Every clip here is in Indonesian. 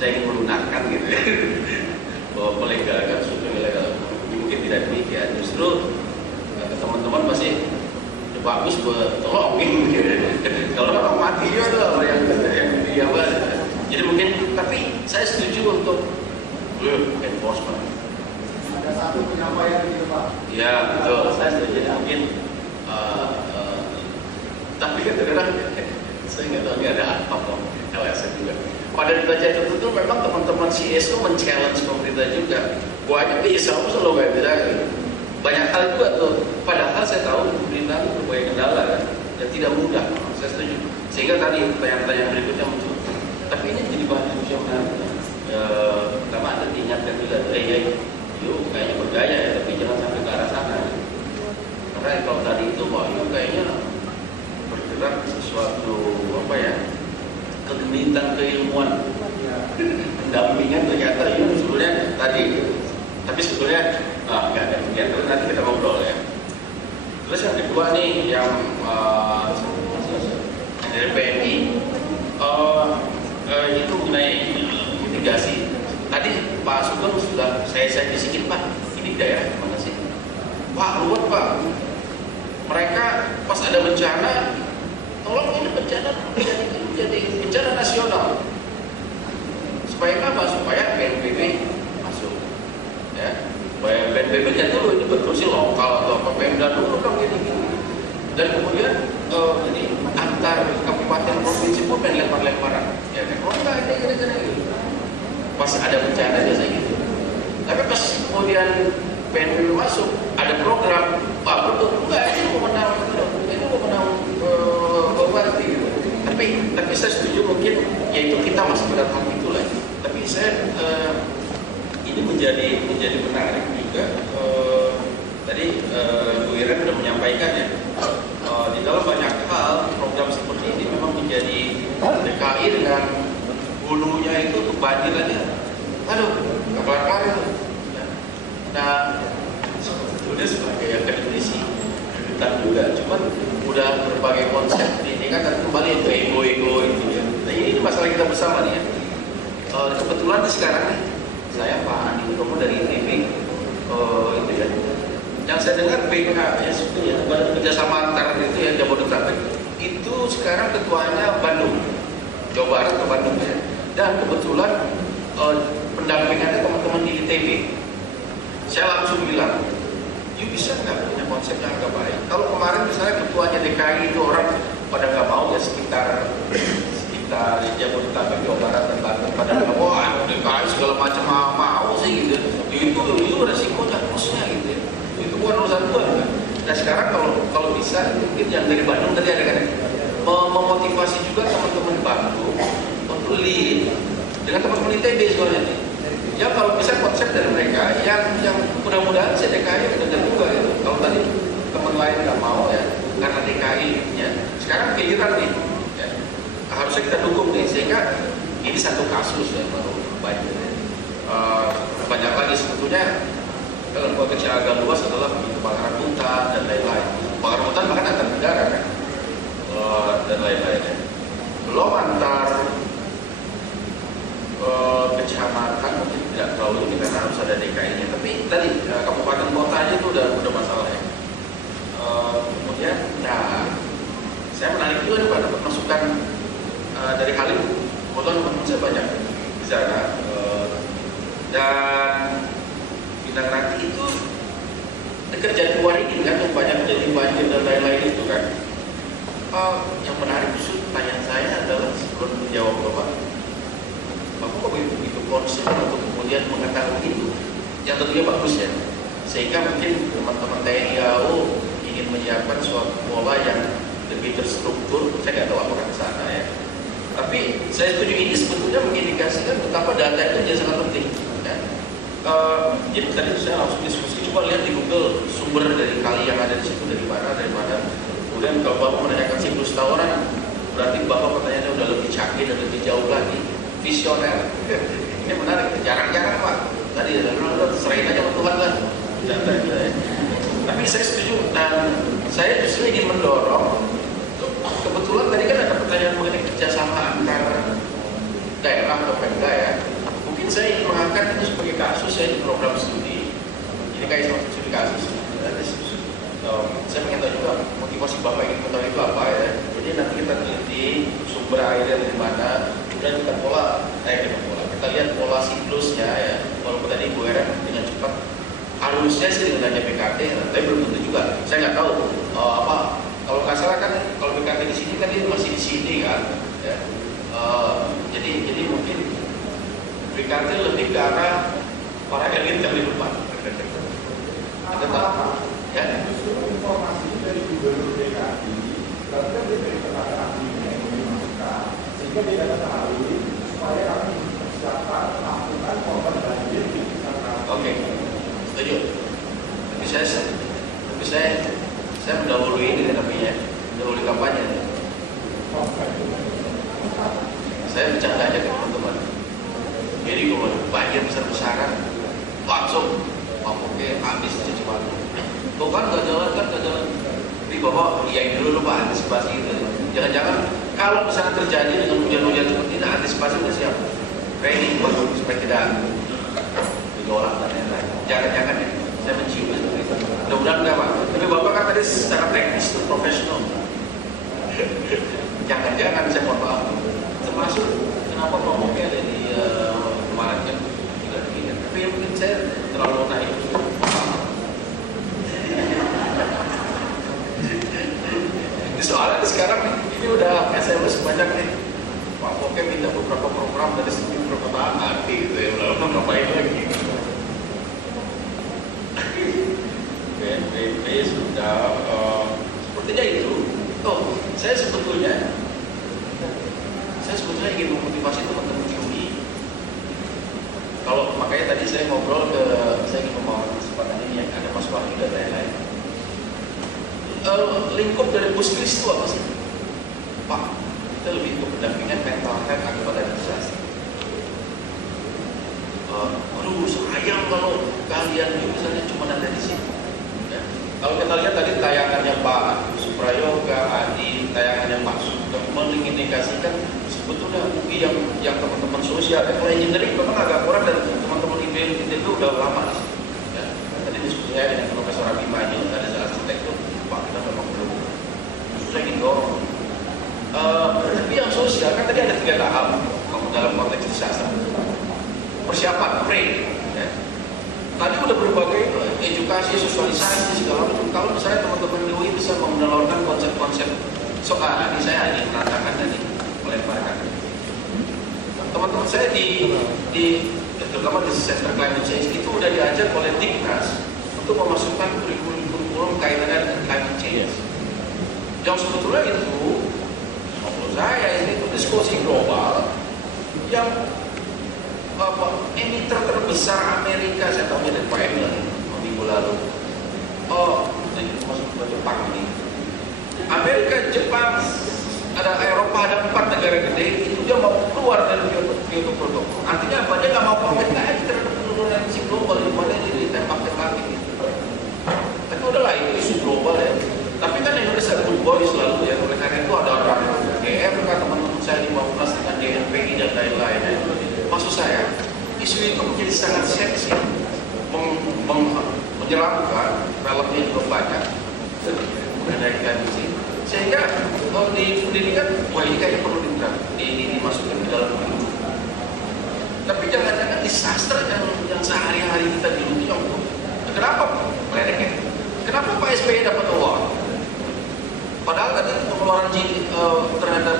saya ingin melunakkan gitu ya. Bahwa melegalkan sesuatu yang ilegal. Mungkin tidak demikian. Justru teman-teman masih bagus buat tolongin gitu. Kalau orang mati ya ada yang dia apa. Jadi mungkin, tapi saya setuju untuk enforcement. Ada satu penyampaian gitu Pak. Ya betul, saya setuju. Mungkin tapi kadang-kadang saya nggak tahu ini ada apa kok LSM juga. Pada derajat tertentu memang teman-teman CSO men-challenge pemerintah juga. Banyak selalu kayak tidak. Banyak hal juga tuh. Padahal saya tahu pemerintah itu berbagai kendala kan, dan tidak mudah. Saya setuju. Sehingga tadi pertanyaan-pertanyaan berikutnya muncul. Tapi ini jadi bahan diskusi yang menarik. Pertama ada diingatkan juga, yuk kayaknya berdaya ya, tapi jangan sampai ke arah sana. Karena kalau tadi itu yuk kayaknya bergerak sesuatu apa ya, kegemitan keilmuan, pendampingan ternyata itu sebetulnya tadi. Tapi sebetulnya nggak ada demikian. Terus nanti kita ngobrol ya. Terus yang kedua nih yang dari PMI itu mengenai mitigasi. Tadi Pak Sugeng sudah saya bisikin, Pak, ini daerah mana sih? Pak, luar Pak. Mereka pas ada bencana, tolong ini bencana jadi bencana nasional. Supaya apa? Supaya BNPB masuk. Ya, supaya BNPB lihat dulu ini betul sih lokal atau apa, Pemda dulu dong gini. Dan kemudian ini antar kabupaten provinsi pun main lempar-lemparan. Ya kan, oh enggak ini gitu. Pas ada bencana biasa gitu. Tapi pas kemudian PNBP masuk, ada program, Pak betul, enggak ini memenang Bupati gitu. Tapi saya setuju mungkin, yaitu kita masih pada tahap itulah. Tapi saya ini menjadi menarik juga. Tadi Bu Iren sudah menyampaikan ya, di dalam banyak hal program seperti ini memang menjadi DKI dengan hulunya itu kebanjirannya, aduh, kelar-kelar itu. Nah, sebetulnya sebagai akademisi kita juga, cuman udah berbagai konsep ini kan kembali ke ego itu ya. Nah, ini masalah kita bersama nih ya. Kebetulan sekarang nih, saya Pak Andi Utomo dari ITB itu ya. Yang saya dengar BKS itu ya, Badan Kerjasama Antar itu ya, Jabodetabek itu sekarang ketuanya Bandung, Jawa Barat ke Bandung ya. Dan kebetulan pendampingannya teman-teman di ITB. Saya langsung bilang, you bisa nggak punya konsep yang agak baik? Kalau kemarin misalnya ketuanya DKI itu orang pada nggak mau ya, sekitar Jabodetabek, Jawa Barat dan Banten pada nggak mau, DKI segala macam mau sih gitu. Itu resikonya, kosnya gitu ya. Itu bukan urusan gua. Nah sekarang kalau bisa mungkin yang dari Bandung tadi ada kan memotivasi juga teman-teman Bandung untuk lead dengan teman-teman ITB soalnya nih. Ya kalau bisa konsep dari mereka yang mudah-mudahan DKI dengar juga gitu. Kalau tadi teman lain nggak mau ya karena DKI ya. Sekarang giliran nih ya. Harusnya kita dukung nih sehingga ini satu kasus ya baru banyak lagi sebetulnya. Lembaga kecil agak luas adalah kebakaran hutan dan lain-lain. Kebakaran hutan bahkan antar negara kan dan lain-lain. Belum antar kecamatan mungkin tidak terlalu ini karena harus ada DKI-nya. Tapi tadi kabupaten kota aja itu udah masalah ya. Kemudian, nah saya menarik juga nih Pak, dapat masukan dari Halim. Kebetulan teman saya banyak di sana dan Bintang Ranti itu dekat Jatiwaringin kan, yang banyak jadi banjir dan lain-lain itu kan. Yang menarik justru pertanyaan saya adalah sebelum menjawab Bapak kok begitu konsen untuk kemudian mengetahui itu, yang tentunya bagus ya, sehingga mungkin teman-teman TNI AU ingin menyiapkan suatu pola yang lebih terstruktur. Saya nggak tahu apakah ke sana ya, tapi saya setuju ini sebetulnya mengindikasikan betapa data itu jadi sangat penting ya. Jadi tadi saya langsung diskusi, coba lihat di Google sumber dari kali yang ada di situ dari mana. Kemudian kalau Bapak menanyakan siklus tahunan, berarti Bapak pertanyaannya udah lebih canggih dan lebih jauh lagi, visioner. Ini menarik, jarang-jarang Pak. Tadi serahin aja sama Tuhan lah. Tapi saya setuju dan saya justru ingin mendorong. Kebetulan tadi kan ada pertanyaan mengenai kerjasama antar daerah atau Pemda ya. Mungkin saya ingin mengangkat itu sebagai kasus ya di program studi. Jadi kayak semacam studi kasus. Saya ingin tahu juga motivasi Bapak ingin mengetahui itu apa ya. Jadi nanti kita teliti sumber airnya dari mana, kemudian kita kita lihat pola siklusnya ya. Walaupun tadi Bu Hera dengan cepat harusnya sih dengan adanya BKT, tapi belum tentu juga. Saya nggak tahu kalau nggak salah kan kalau BKT di sini kan dia masih di sini kan. Ya. Jadi mungkin BKT lebih ke arah para elit yang di depan. Ada tak? Ya. Justru informasi dari Gubernur DKI, berarti kan dia dari kepada ahlinya sehingga dia dapat ketahui supaya kami mempersiapkan melakukan korban banjir di sana. Oke, setuju. Tapi saya mendahului ini namanya, mendahului kampanye. Saya bercanda aja ke teman-teman. Jadi kalau banjir besar-besaran, langsung Oke, habis cuci batu. Tuh kan nggak jalan. Tapi Bapak iyain dulu Pak, antisipasi itu. Jangan-jangan kalau misalnya terjadi dengan hujan-hujan seperti ini, antisipasi udah siap. Ready Pak, supaya tidak digolak dan lain-lain. Jangan-jangan ya, saya mencium seperti itu. Mudah-mudahan enggak Pak. Tapi Bapak kan tadi secara teknis itu profesional. Jangan-jangan saya mohon maaf. Termasuk kenapa Pak ada di kemarin kan tidak begini. Tapi mungkin saya terlalu naik. Soalnya sekarang ini udah SMS banyak nih. Pak Foke minta beberapa program dari studi perkotaan gitu ya. Lalu ngapain lagi? BNPB sudah sepertinya itu. Saya sebetulnya ingin memotivasi teman-teman UI. Kalau makanya tadi saya saya ingin membawa kesempatan ini yang ada Mas Wahyu dan lain-lain. Lingkup dari Puskris itu apa sih? Pak, kita lebih ke pendampingan mental health akibat dari disaster. Aduh, sayang kalau kalian itu misalnya cuma ada di sini. Ya. Kalau kita lihat tadi tayangannya Pak Suprayoga, Adi, tayangannya Pak Sugeng mengindikasikan sebetulnya UI yang teman-teman sosial, kalau engineering memang agak kurang dan teman-teman IPL itu udah lama di sini. Ya. Tadi diskusi saya dengan Profesor Abimanyu, ada salah arsitektur. Pak, kita memang belum susah didorong. Tapi yang sosial kan tadi ada 3 tahap dalam konteks disaster. Persiapan, pre. Ya. Tadi udah berbagai edukasi, sosialisasi segala macam. Kalau misalnya teman-teman di UI bisa menelurkan konsep-konsep soal ini saya ingin menandakan dan melemparkan. Teman-teman saya terutama di Center Climate Change itu udah diajar oleh Diknas untuk memasukkan kurikulum kaitannya dengan climate change. Yang sebetulnya itu, menurut saya ini diskusi global yang emiter terbesar Amerika, saya tahu dari Pak Emil minggu lalu. Jadi masuk ke Jepang ini. Amerika, Jepang, ada Eropa, ada 4 negara gede itu dia mau keluar dari Kyoto Protocol. Artinya apa? Dia nggak mau pamit lagi terhadap penurunan emisi global di mana ini ditembak-tembakin gitu. Udahlah itu isu global ya. Tapi kan Indonesia good boy selalu ya. Oleh karena itu ada orang GM kan teman-teman saya di Baunas dengan DNPI dan lain-lain. Maksud saya isu itu menjadi sangat seksi, menyeramkan, filmnya juga banyak mengenai sih. Sehingga di pendidikan, wah ini kayaknya perlu dimasukkan ke dalam pendidikan. Tapi jangan-jangan disaster yang sehari-hari kita diluti yang kenapa meledeknya? Kenapa Pak SBY dapat award? Padahal tadi pengeluaran terhadap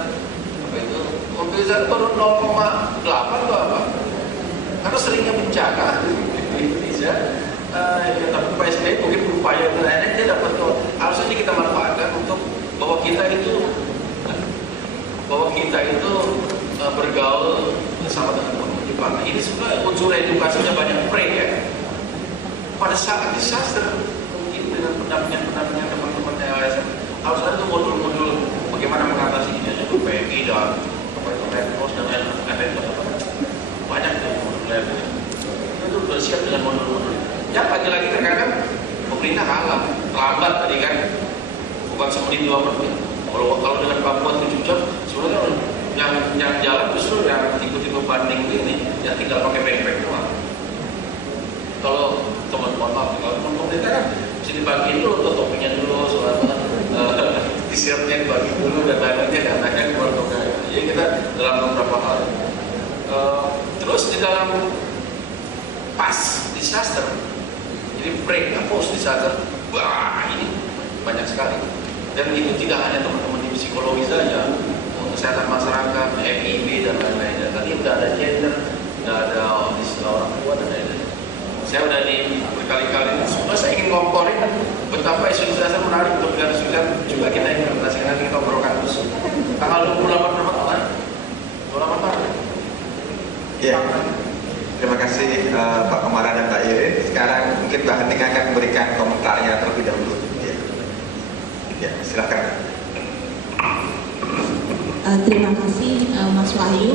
apa itu mobilisasi baru 0,8 atau apa? Karena seringnya bencana di Indonesia. Tapi Pak SBY mungkin berupaya lainnya dia dapat award. Harusnya kita manfaatkan untuk bahwa kita itu bergaul bersama dengan teman-teman Jepang. Ini sebenarnya unsur edukasinya banyak pre ya. Pada saat disaster dengan pendampingan teman-teman LSM harus ada modul-modul bagaimana mengatasi ini ada PMI dan Red Cross dan lain-lain banyak tuh modul itu sudah siap dengan modul-modul. Ya lagi-lagi terkadang pemerintah kalah terlambat tadi kan bukan semenit 2 menit. Kalau dengan Papua 7 jam sebenarnya yang jalan justru yang ikut-ikut video banding ini, ya tinggal pakai backpack doang. Kalau teman-teman kalau pemerintah kan mesti dibagiin dulu, topinya dulu, t-shirtnya dibagi dulu dan lain-lainnya, karena kan keluar toga. Jadi kita dalam beberapa hal. Terus di dalam pas disaster, jadi break post disaster, wah ini banyak sekali. Dan itu tidak hanya teman-teman di psikologi saja, kesehatan masyarakat, FIB dan lain-lainnya. Tadi udah ada gender, udah ada istilah orang tua dan lain-lain. Saya udah berkali-kali, semua saya ingin ngomporin betapa isu disaster menarik untuk diskusikan juga kita implementasikan, nanti kita obrolkan terus. Tanggal 28 Maret. 28 Maret. Ya, terima kasih Pak Komara dan Mbak Irin. Sekarang mungkin Mbak Hening akan memberikan komentarnya terlebih dahulu. Ya, silakan. Terima kasih Mas Wahyu.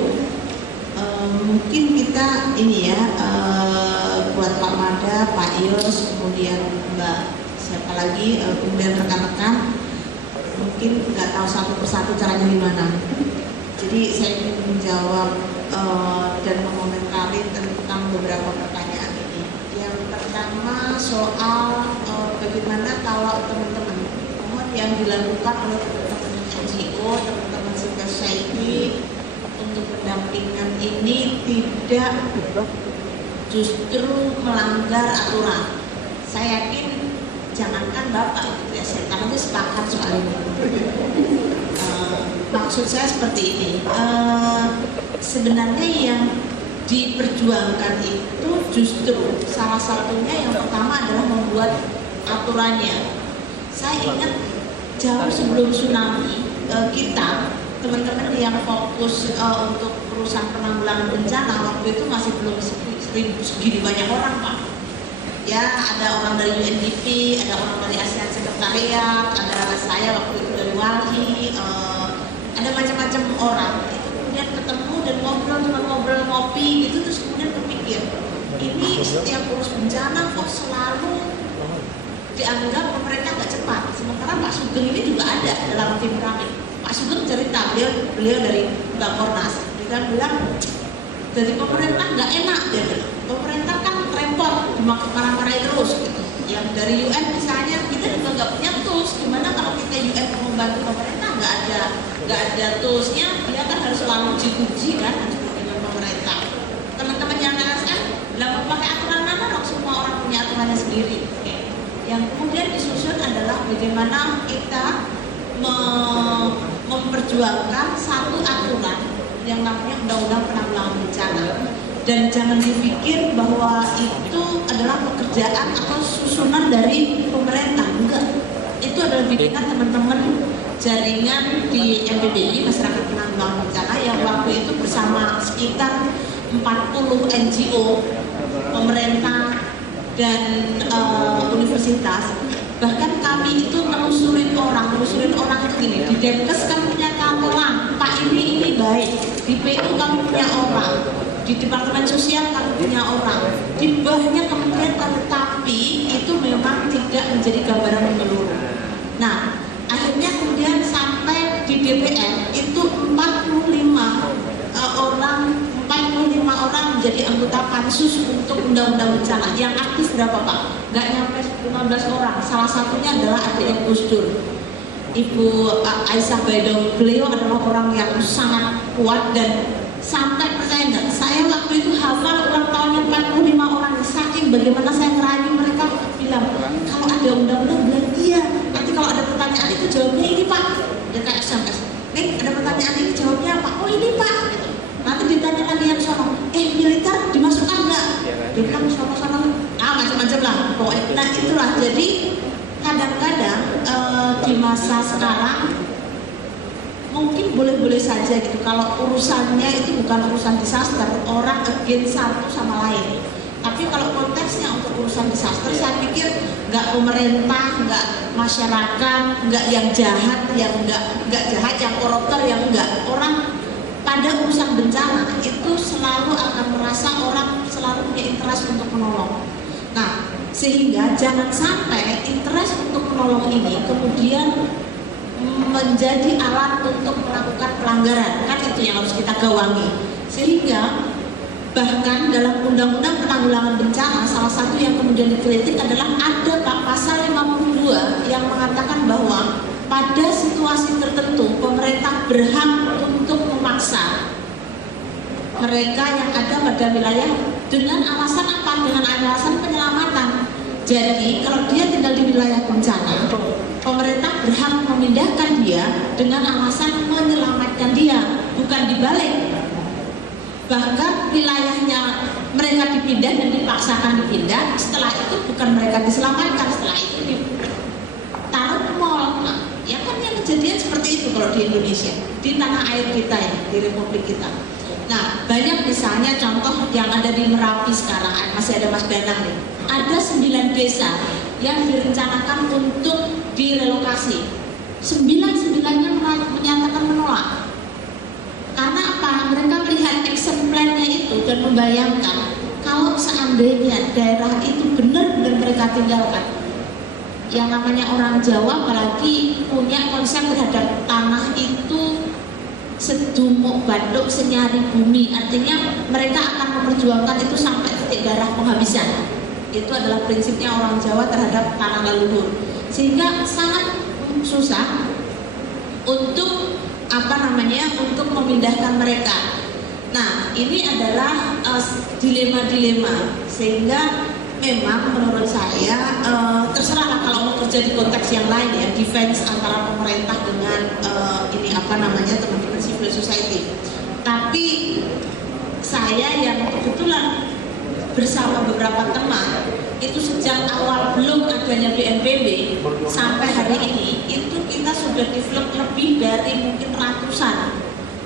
Mungkin kita ini ya buat Pak Mada, Pak Yos, kemudian Mbak siapa lagi, kemudian rekan-rekan, mungkin nggak tahu satu persatu caranya gimana. Jadi saya ingin menjawab dan mengomentari tentang beberapa pertanyaan ini. Yang pertama soal bagaimana kalau teman-teman yang dilakukan oleh teman-teman NGO, teman-teman civil society untuk pendampingan ini tidak justru melanggar aturan. Saya yakin jangankan Bapak, ya, saya karena itu sepakat soal ini. Maksud saya seperti ini, sebenarnya yang diperjuangkan itu justru salah satunya yang pertama adalah membuat aturannya. Saya ingat jauh sebelum tsunami, kita teman-teman yang fokus untuk perusahaan penanggulangan bencana waktu itu masih belum segini banyak orang, Pak. Ya, ada orang dari UNDP, ada orang dari ASEAN Sekretariat, ada saya waktu itu dari WALI, ada macam-macam orang. Itu kemudian ketemu dan ngobrol ngopi gitu, terus kemudian berpikir, ini setiap urus bencana kok selalu dianggap pemerintah nggak cepat. Sementara Pak Sugeng ini juga ada dalam tim kami. Pak Sugeng cerita, beliau dari Bangkornas, dia bilang dari pemerintah nggak enak, gitu. Pemerintah kan repot, marah-marahin terus gitu. Yang dari UN misalnya kita juga nggak punya tools. Gimana kalau kita UN membantu pemerintah nggak ada toolsnya, dia kan harus selalu uji kan dengan pemerintah. Teman-teman yang LSM bilang pakai aturan mana dong, semua orang punya aturannya sendiri. Okay. Yang kemudian disusun adalah bagaimana kita memperjuangkan satu aturan yang namanya Undang-Undang Penanggulangan Bencana. Dan jangan dipikir bahwa itu adalah pekerjaan atau susunan dari pemerintah, enggak. Itu adalah bikinan teman-teman jaringan di MPBI, Masyarakat Penanggulangan Bencana, yang waktu itu bersama sekitar 40 NGO, pemerintah dan universitas. Bahkan kami itu menelusurin orang itu gini, di Depkes kami punya orang, Pak ini baik, di PU kami punya orang, di Departemen Sosial kami punya orang, di bawahnya kementerian, tetapi itu memang tidak menjadi gambaran menyeluruh. Nah, akhirnya kemudian sampai di DPR itu 45 orang menjadi anggota pansus untuk undang-undang bencana. Yang aktif berapa, Pak? Nggak nyampe 15 orang. Salah satunya adalah adiknya Gus Dur, Ibu Aisyah Baidong. Beliau adalah orang yang sangat kuat dan sampai, percaya nggak, saya waktu itu hafal ulang tahunnya 45 orang. Saking bagaimana saya ngerayu mereka bilang, kalau ada undang-undang bilang iya. Nanti kalau ada pertanyaan itu jawabnya ini, Pak. Dia kayak SMS, nih ada pertanyaan ini jawabnya apa? Oh ini, Pak. Gitu. Nanti ditanya lagi yang sono, militer dimasukkan nggak? Dia bilang sono-sono, macam-macam lah. Pokoknya, nah itulah. Jadi kadang-kadang di masa sekarang mungkin boleh-boleh saja gitu. Kalau urusannya itu bukan urusan disaster, orang against satu sama lain. Tapi kalau konteksnya untuk urusan disaster, saya pikir nggak pemerintah, nggak masyarakat, nggak yang jahat, yang nggak jahat, yang koruptor, yang nggak. Orang pada urusan bencana itu selalu akan merasa orang selalu punya interest untuk menolong. Nah, sehingga jangan sampai interest untuk menolong ini kemudian menjadi alat untuk melakukan pelanggaran. Kan itu yang harus kita gawangi. Sehingga bahkan dalam Undang-Undang Penanggulangan Bencana salah satu yang kemudian dikritik adalah ada pasal 52 yang mengatakan bahwa pada situasi tertentu pemerintah berhak untuk memaksa mereka yang ada pada wilayah dengan alasan apa? Dengan alasan penyelamatan. Jadi kalau dia tinggal di wilayah bencana, pemerintah berhak memindahkan dia dengan alasan menyelamatkan dia, bukan dibalik. Bahkan wilayahnya mereka dipindah dan dipaksakan dipindah, setelah itu bukan mereka diselamatkan, setelah itu ditaruh ke mall. Nah, ya kan yang kejadian seperti itu kalau di Indonesia, di tanah air kita ya, di Republik kita. Nah, banyak misalnya contoh yang ada di Merapi sekarang, masih ada Mas Danang nih. Ada 9 desa yang direncanakan untuk direlokasi. 9-9-nya menyatakan menolak. Karena apa? Mereka melihat action plan-nya itu dan membayangkan kalau seandainya daerah itu benar-benar mereka tinggalkan. Yang namanya orang Jawa apalagi punya konsep terhadap tanah itu sedumuk batuk senyari bumi, artinya mereka akan memperjuangkan itu sampai titik darah penghabisan. Itu adalah prinsipnya orang Jawa terhadap tanah leluhur, sehingga sangat susah untuk untuk memindahkan mereka. Nah, ini adalah dilema-dilema, sehingga memang menurut saya terserahlah kalau mau kerja di konteks yang lain ya, defense antara pemerintah dengan teman-teman civil society. Tapi saya yang kebetulan bersama beberapa teman itu sejak awal belum adanya BNPB sampai hari ini itu kita sudah develop lebih dari mungkin ratusan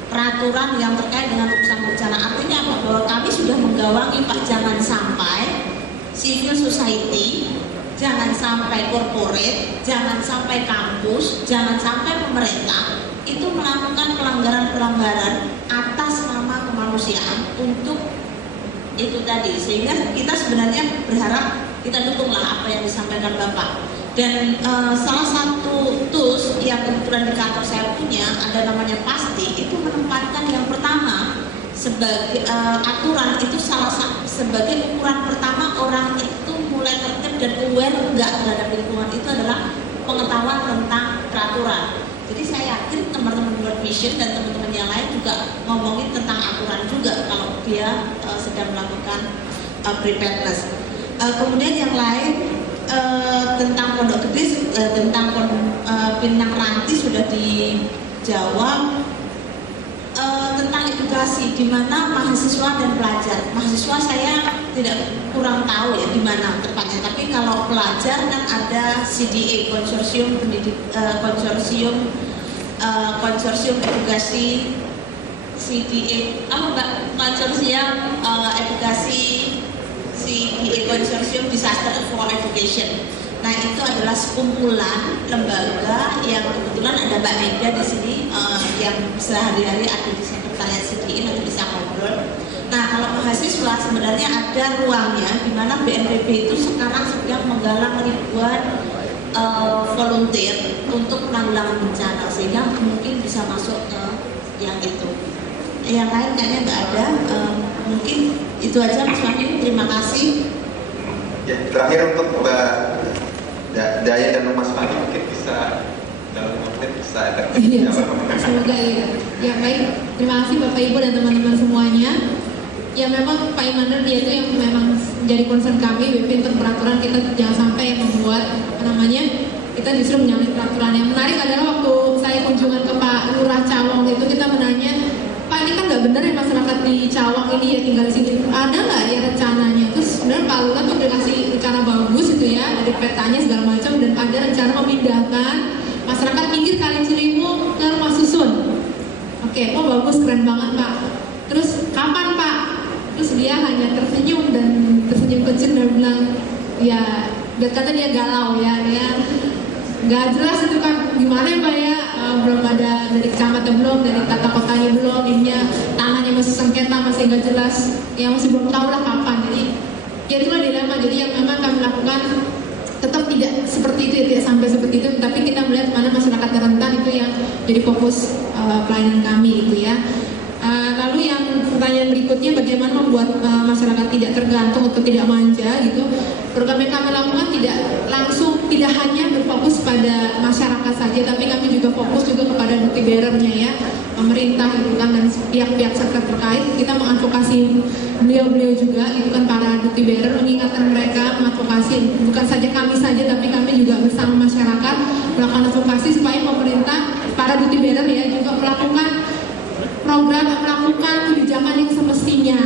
peraturan yang terkait dengan urusan bencana. Artinya apa? Bahwa kami sudah menggawangi Pak, jangan sampai civil society, jangan sampai corporate, jangan sampai kampus, jangan sampai pemerintah itu melakukan pelanggaran-pelanggaran atas nama kemanusiaan untuk itu tadi. Sehingga kita sebenarnya berharap kita dukunglah apa yang disampaikan Bapak. Dan salah satu tools yang kebetulan di kantor saya punya ada namanya Pasti, itu menempatkan yang pertama sebagai aturan itu sebagai ukuran pertama orang itu mulai tertib dan aware enggak terhadap lingkungan itu adalah pengetahuan tentang peraturan. Jadi saya yakin teman-teman World Vision dan teman-teman yang lain juga ngomongin tentang aturan juga kalau dia sedang melakukan preparedness. Kemudian yang lain tentang Pondok Gede, tentang Pinang Ranti sudah dijawab. Tentang edukasi di mana mahasiswa dan pelajar. Mahasiswa saya kurang tahu ya di mana tepatnya. Tapi kalau pelajar kan ada CDA, konsorsium edukasi CDA, konsorsium edukasi CDA, konsorsium Disaster for Education. Nah, itu adalah sekumpulan lembaga yang kebetulan ada Mbak Mega di sini yang sehari-hari ada di sekretariat CDI, nanti bisa ngobrol. Nah, kalau mahasiswa sebenarnya ada ruangnya di mana BNPB itu sekarang sedang menggalang ribuan volunteer untuk penanggulangan bencana, sehingga mungkin bisa masuk ke yang itu. Yang lain kayaknya nggak ada. Mungkin itu aja Mas Fahmi, terima kasih. Ya, terakhir untuk Mbak Daya dan Mas Fahmi mungkin bisa dalam 5 menit bisa Iya, semoga ya baik. Terima kasih Bapak Ibu dan teman-teman semuanya. Ya memang Pak Imander dia itu yang memang jadi concern kami BP untuk peraturan kita jangan sampai membuat kita justru menyalahi peraturan. Yang menarik adalah waktu saya kunjungan ke Pak Lurah Cawang itu kita menanya, Pak ini kan nggak benar ya masyarakat di Cawang ini ya tinggal di sini, ada nggak ya rencananya? Terus sebenarnya Pak Lurah tuh udah kasih rencana bagus itu ya, dari petanya segala macam, dan ada rencana memindahkan masyarakat pinggir Kali Ciliwung ke rumah susun. Oke, oh bagus, keren banget Pak. Terus kapan Pak? Terus dia hanya tersenyum kecil dan bilang, ya kata dia galau ya, dia nggak jelas itu kan gimana ya Pak ya, belum ada dari kecamatan belum, dari tata kotanya belum, ininya tanahnya masih sengketa, masih nggak jelas, ya masih belum tahu lah kapan. Jadi ya itulah dilema. Jadi yang memang kami lakukan tetap tidak seperti itu ya, tidak sampai seperti itu, tapi kita melihat mana masyarakat rentan itu yang jadi fokus pelayanan kami gitu ya. Lalu yang pertanyaan pertanyaan berikutnya, bagaimana membuat masyarakat tidak tergantung atau tidak manja gitu. Program yang kami lakukan tidak hanya berfokus pada masyarakat saja, tapi kami juga fokus juga kepada duty bearer-nya ya, pemerintah gitu kan, dan pihak-pihak sektor terkait. Kita mengadvokasi beliau-beliau juga gitu kan, para duty bearer, mengingatkan mereka, mengadvokasi bukan saja kami saja, tapi kami juga bersama masyarakat melakukan advokasi supaya pemerintah, para duty bearer ya juga melakukan program, melakukan kebijakan yang semestinya